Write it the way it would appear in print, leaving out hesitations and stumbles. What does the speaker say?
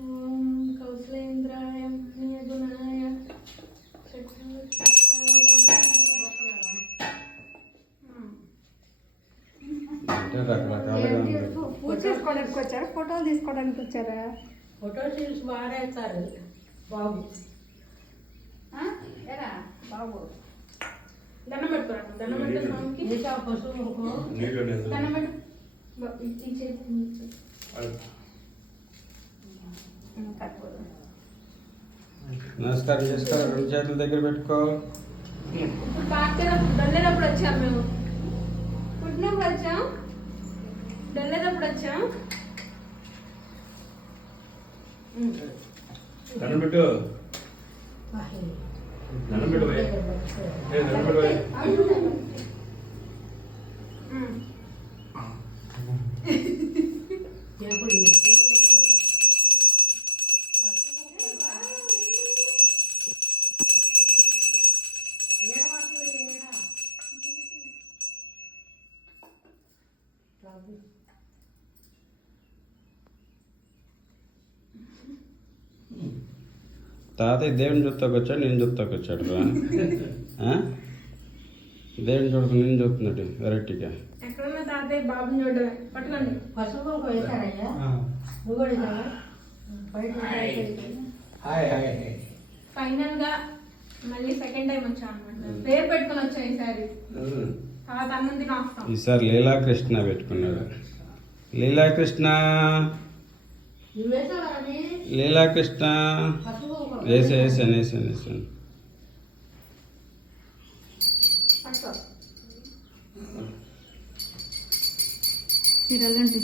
ఓం కౌశలేంద్రాయ గుణాయ పూజ చేసుకోవడానికి వచ్చారా, ఫోటోలు తీసుకోవడానికి వచ్చారా? ఫోటో తీసి వాడేస్తారు బాబు. ఎరా బాబు దండం పెట్టుకోరా, దండం పెట్టు స్వామికి. ఇంకా పసుపు దండం పెట్టు. ఈ చేతి నమస్కారం చేసుకో, రెండు చేతుల దగ్గర పెట్టుకో. ఇప్పుడు పార్టీ వెళ్ళేటప్పుడు వచ్చాం మేము, పుట్టినప్పుడు వచ్చాం, వెళ్ళేటప్పుడు వచ్చాం. దండం పెట్టు, దండం పెట్టు భయ్. దండం పెట్టు భయ్. తాతయ్య దేవుని చూస్తాకొచ్చాడు, నేను చూస్తాకొచ్చాడు రా. దేవుని చూడకు నేను చూస్తున్నాడు వెరైటీగా. ఎక్కడున్న తాతయ్య బాబుని చూడడమే. పట్టుకోండి. పసుపు వేసారయ్యా, నువ్వు కూడా వేసావా? ఫైనల్ గా మళ్ళీ సెకండ్ టైం వచ్చాం అనమాట. పేరు పెట్టుకొని వచ్చాం ఈసారి. తర్వాత అన్నం తినేస్తాం. ఈసారి లీలాకృష్ణ పెట్టుకున్నాడు. లీలాకృష్ణ, నువ్వు వేసావా? లీలాకృష్ణ వేసాను. పట్టుకో. మీరు వెళ్ళండి.